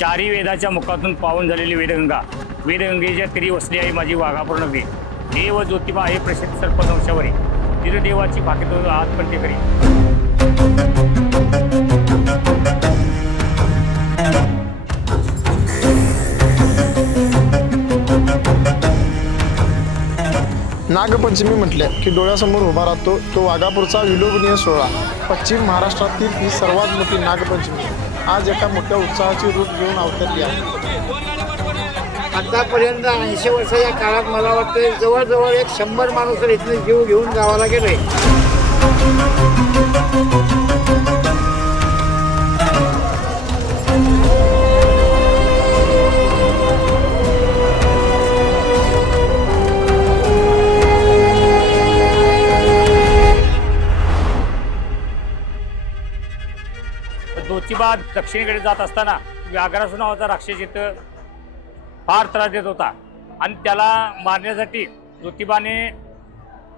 चारी वेदाच्या मुखातून पावन झालेली वेदगंगा, वेदगंगेच्या तीरी वसली आहे माझी वाघापूर नगरी. देव ज्योतिबा आहे प्रसिद्ध सर्पदंशावरी, तिथे देवाची भाकीत आजपर्यंत करी. नागपंचमी म्हटले की डोळ्यासमोर उभा राहतो तो वाघापूरचा विलोभनीय सोहळा. पश्चिम महाराष्ट्रातील ही सर्वात मोठी नागपंचमी आज एका मोठ्या उत्साहाचे रूप घेऊन अवतरली आहे. आतापर्यंत 80 वर्षाच्या काळात मला वाटतं जवळजवळ 100 माणूस इथले जीव घेऊन गावाला गेले. ज्योतिबा दक्षिणेकडे जात असताना व्याघ्रासुर नावाचा राक्षस इथं फार त्रास देत होता आणि त्याला मारण्यासाठी ज्योतिबाने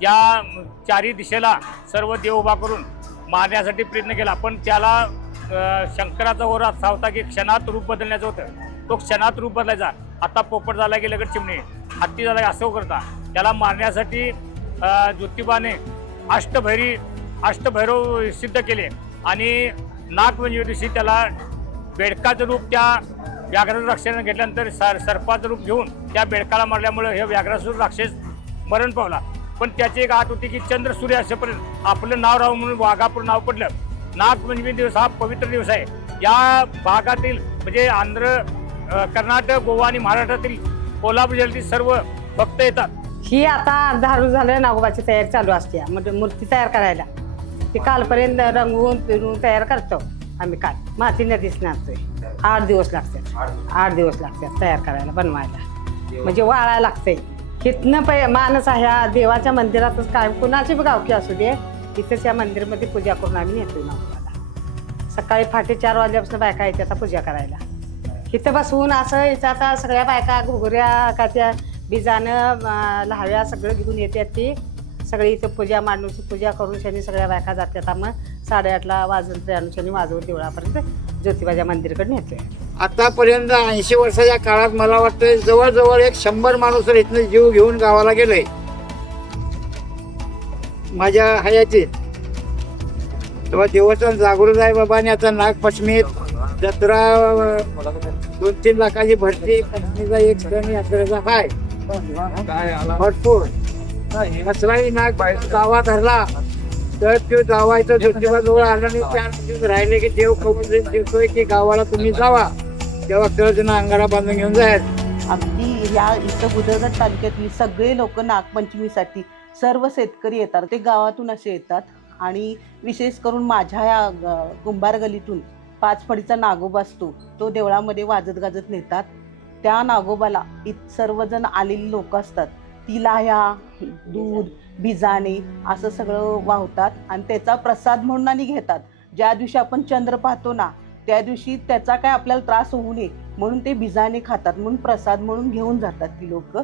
या चारी दिशेला सर्व देव उभा करून मारण्यासाठी प्रयत्न केला. पण त्याला शंकराचा ओर असा होता की क्षणात रूप बदलण्याचं होतं. तो क्षणात रूप बदलायचा. आता पोपट झाला की लगेच चिमणे, हत्ती झाला असं करता. त्याला मारण्यासाठी ज्योतिबाने अष्टभैरव सिद्ध केले आणि नागपंचमी दिवशी त्याला बेडकाचं रूप त्या व्याघ्रासुर राक्षसाने घेतल्यानंतर सर्पाचं रूप घेऊन त्या बेडकाला मारल्यामुळे हे व्याघ्रासुर राक्षस मरण पावला. पण त्याची एक आट होती की चंद्र सूर्य असेपर्यंत आपलं नाव राहून म्हणून वाघापूर नाव पडलं. नागपंचमी दिवस हा पवित्र दिवस आहे. या भागातील म्हणजे आंध्र, कर्नाटक, गोवा आणि महाराष्ट्रातील कोल्हापूर जिल्ह्यातील सर्व भक्त येतात. ही आता धारू झालं नागोबाची तयारी चालू असते. म्हणजे मूर्ती तयार करायला ती कालपर्यंत रंगवून फिरून तयार करतो आम्ही. काल माती नदीच आणतोय. 8 दिवस लागतात तयार करायला, बनवायला. म्हणजे वाळायला लागतंय. इथनं माणस ह्या देवाच्या मंदिरातच काय कुणाची बी गावकी असू दे इथंच या मंदिरमध्ये पूजा करून आम्ही नेतोय नागोबाला. सकाळी 4:30 वाजल्यापासून बायका येते आता पूजा करायला. इथं बसवून असं याचं आता सगळ्या बायका घुगऱ्या का त्या बिजानं लहाव्या सगळं घेऊन येतात. ती सगळी इथं पूजा मांडूची पूजा करून शनी सगळ्या बायका जातात. मग 8:30ला वाजून ते शनी वाजवून देवळापर्यंत ज्योतिबाच्या मंदिरकडे नेतोय. आतापर्यंत 80 वर्षाच्या काळात मला वाटतं जवळजवळ 100 माणूस इथले जीव घेऊन गावाला गेले माझ्या हयातीत. तेव्हा देवस्थान जागृत आहे बाबा. आणि आता नागपंचमीत जत्रा 2-3 लाखाची भरती. पंचमीचा एक सण यात्रेचा आहे भरपूर. कसलाही नाग गावा धरला तर तो जावायचं ज्योतिबा जवळ आला नाही. 4 दिवस राहिले की देव कबूल देतोय की गावाला तुम्ही जावा. तेव्हा खरंच अंगारा बांधून घेऊन जायचं. अगदी या इथं बुधळगड तालुक्यातली सगळे लोक नागपंचमीसाठी सर्व शेतकरी येतात. ते गावातून असे येतात आणि विशेष करून माझ्या या कुंभार गलीतून 5 फडीचा नागोबा असतो तो देवळामध्ये वाजत गाजत नेतात. त्या नागोबाला सर्वजण आलेली लोक असतात. तिला ह्या दूध बिजाणे असं सगळं वाहतात आणि त्याचा प्रसाद म्हणून आणि घेतात. ज्या दिवशी आपण चंद्र पाहतो ना त्या दिवशी त्याचा काय आपल्याला त्रास होऊ नये म्हणून ते बिजाणे खातात म्हणून प्रसाद म्हणून घेऊन जातात ती लोक.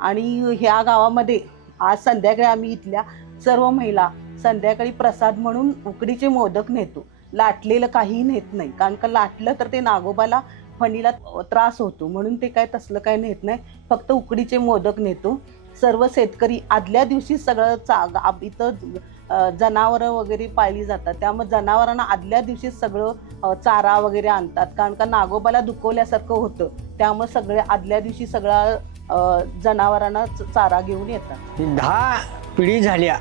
आणि ह्या गावामध्ये आज संध्याकाळी आम्ही इथल्या सर्व महिला संध्याकाळी प्रसाद म्हणून उकडीचे मोदक नेतो. लाटलेलं काहीही नेत नाही, कारण का लाटलं तर ते नागोबाला फणीला त्रास होतो म्हणून ते काय तसलं काय नेत नाही. फक्त उकडीचे मोदक नेतो. सर्व शेतकरी आदल्या दिवशी सगळं इथं जनावरं वगैरे पाळली जातात. त्यामुळे जनावरांना आदल्या दिवशी सगळं चारा वगैरे आणतात, कारण का नागोबाला दुखवल्यासारखं होतं. त्यामुळे सगळे आदल्या दिवशी सगळा जनावरांना चारा घेऊन येतात. 10 पिढी झाल्या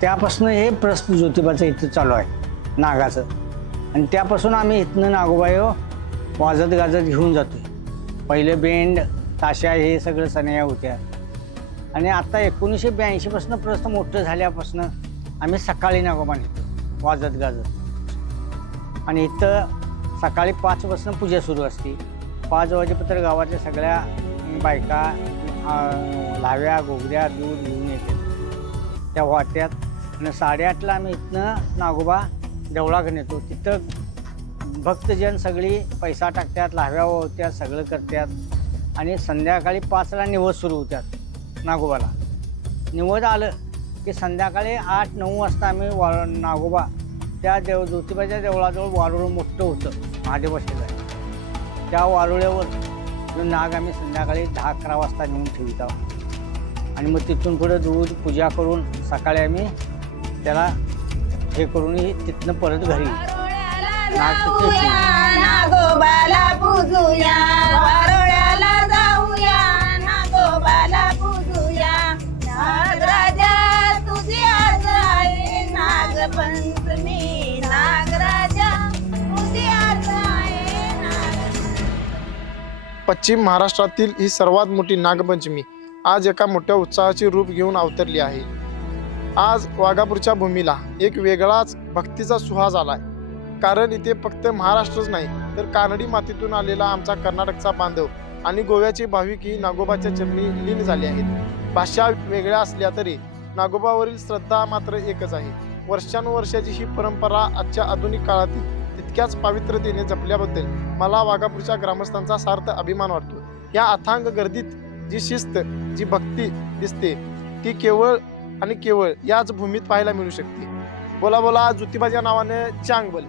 त्यापासून हे प्रश्न ज्योतिबाचं इथं चालू आहे नागाचं. आणि त्यापासून आम्ही इथनं नागोबा वाजत गाजत घेऊन जातो. पहिले बेंड ताशा हे सगळं सनया होत्या. आणि आता 1982 पासून प्रश्न मोठं झाल्यापासून आम्ही सकाळी नागोबा नेतो वाजत गाजत. आणि इथं सकाळी 5 वाजता पूजा सुरू असते. 5 वाजेपर्यंत गावातल्या सगळ्या बायका लाव्या घोगऱ्या दूध घेऊन येतात त्या वाट्यात. आणि 8:30ला आम्ही इथनं नागोबा देवळाकडे नेतो. तिथं भक्तजन सगळी पैसा टाकतात, लाव्या होत्यात, सगळं करतात. आणि संध्याकाळी 5ला निवद सुरू होतात नागोबाला. निवद आलं की संध्याकाळी 8-9 वाजता आम्ही नागोबा त्या ज्योतिबाच्या देवळाजवळ वारुळ मोठं होतं महादेव बसलेला आहे. त्या वारुळ्यावर तो नाग आम्ही संध्याकाळी 10-11 वाजता नेऊन ठेवित आहोत आणि मग तिथून पुढे दूध पूजा करून सकाळी आम्ही त्याला हे करून तिथनं परत घरी नाग तिथे नागोबाला पूजूया, वारुळ्याला जाऊया, नागोबाला पूजूया. नागराजा तुझी आज आहे नागपंचमी, नागराजा तुझी आज आहे पश्चिम महाराष्ट्रातील ही सर्वात मोठी नागपंचमी आज एका मोठ्या उत्साहाचे रूप घेऊन अवतरली आहे. आज वाघापूरच्या भूमीला एक वेगळाच भक्तीचा सुहास आलाय. कारण इथे फक्त महाराष्ट्रच नाही तर कानडी मातीतून आलेला आमचा कर्नाटकचा बांधव आणि गोव्याचे भाविकही नागोबाच्या चरणी लीन झाले आहेत. भाषा वेगळ्या असल्या तरी नागोबावरील श्रद्धा मात्र एकच आहे. वर्षानुवर्षाची ही परंपरा आजच्या आधुनिक काळातील तितक्याच पवित्रतेने जपल्याबद्दल मला वाघापूरच्या ग्रामस्थांचा सार्थ अभिमान वाटतो. या अथांग गर्दीत जी शिस्त, जी भक्ती दिसते ती केवळ आणि केवळ याच भूमीत पाहायला मिळू शकते. बोला बोला ज्योतिबाच्या नावाने चांग बोल.